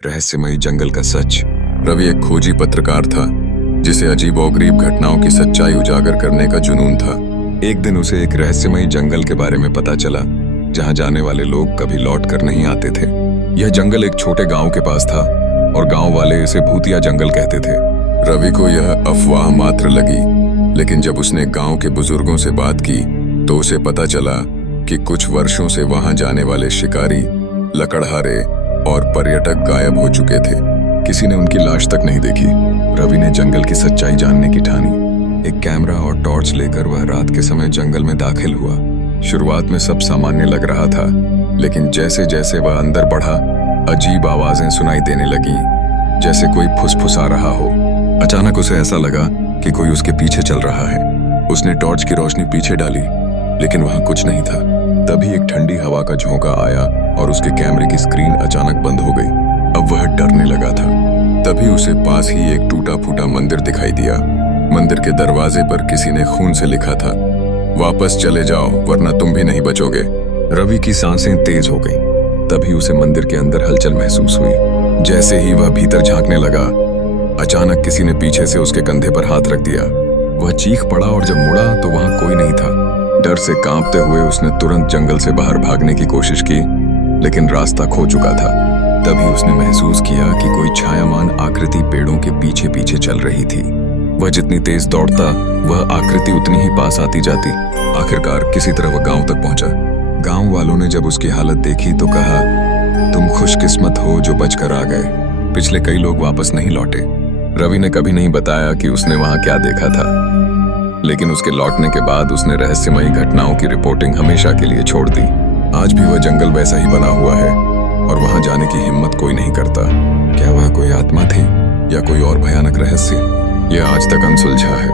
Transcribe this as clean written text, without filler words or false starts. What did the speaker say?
रहस्यमयी जंगल का सच। रवि एक खोजी पत्रकार था जिसे अजीबोगरीब घटनाओं की सच्चाई उजागर करने का जुनून था। एक दिन उसे एक रहस्यमयी जंगल के बारे में पता चला जहां जाने वाले लोग कभी लौट कर नहीं आते थे। यह जंगल एक छोटे गांव के पास था और गांव वाले इसे भूतिया जंगल कहते थे। रवि को यह अफवाह मात्र लगी, लेकिन जब उसने गांव के बुजुर्गों से बात की तो उसे पता चला कि कुछ वर्षों से वहां जाने वाले शिकारी, लकड़हारे और पर्यटक गायब हो चुके थे। किसी ने उनकी लाश तक नहीं देखी। रवि ने जंगल की सच्चाई जानने की ठानी। एक कैमरा और टॉर्च लेकर वह रात के समय जंगल में दाखिल हुआ। शुरुआत में सब सामान्य लग रहा था, लेकिन जैसे जैसे वह अंदर बढ़ा, अजीब आवाजें सुनाई देने लगीं, जैसे कोई फुसफुसा रहा हो। अचानक उसे ऐसा लगा कि कोई उसके पीछे चल रहा है। उसने टॉर्च की रोशनी पीछे डाली, लेकिन वहां कुछ नहीं था। तभी एक ठंडी हवा का झोंका आया और उसके कैमरे की स्क्रीन अचानक बंद हो गई। अब वह डरने लगा था। तभी उसे पास ही एक टूटा फूटा मंदिर दिखाई दिया। मंदिर के दरवाजे पर किसी ने खून से लिखा था, वापस चले जाओ वरना तुम भी नहीं बचोगे। रवि की सांसें तेज हो गईं। तभी उसे मंदिर के अंदर हलचल महसूस हुई। जैसे ही वह भीतर झांकने लगा, अचानक किसी ने पीछे से उसके कंधे पर हाथ रख दिया। वह चीख पड़ा और जब मुड़ा तो वहां कोई नहीं था। डर से कांपते हुए उसने तुरंत जंगल से बाहर भागने की कोशिश की, लेकिन रास्ता खो चुका था। तभी उसने महसूस किया कि कोई छायामान आकृति पेड़ों के पीछे पीछे चल रही थी। वह जितनी तेज दौड़ता, वह आकृति उतनी ही पास आती जाती। आखिरकार किसी तरह वह गांव तक पहुंचा। गांव वालों ने जब उसकी हालत देखी तो कहा, तुम खुशकिस्मत हो जो बचकर आ गए। पिछले कई लोग वापस नहीं लौटे। रवि ने कभी नहीं बताया कि उसने वहां क्या देखा था, लेकिन उसके लौटने के बाद उसने रहस्यमयी घटनाओं की रिपोर्टिंग हमेशा के लिए छोड़ दी। आज भी वह जंगल वैसा ही बना हुआ है और वहां जाने की हिम्मत कोई नहीं करता। क्या वह कोई आत्मा थी या कोई और भयानक रहस्य? यह आज तक अनसुलझा है।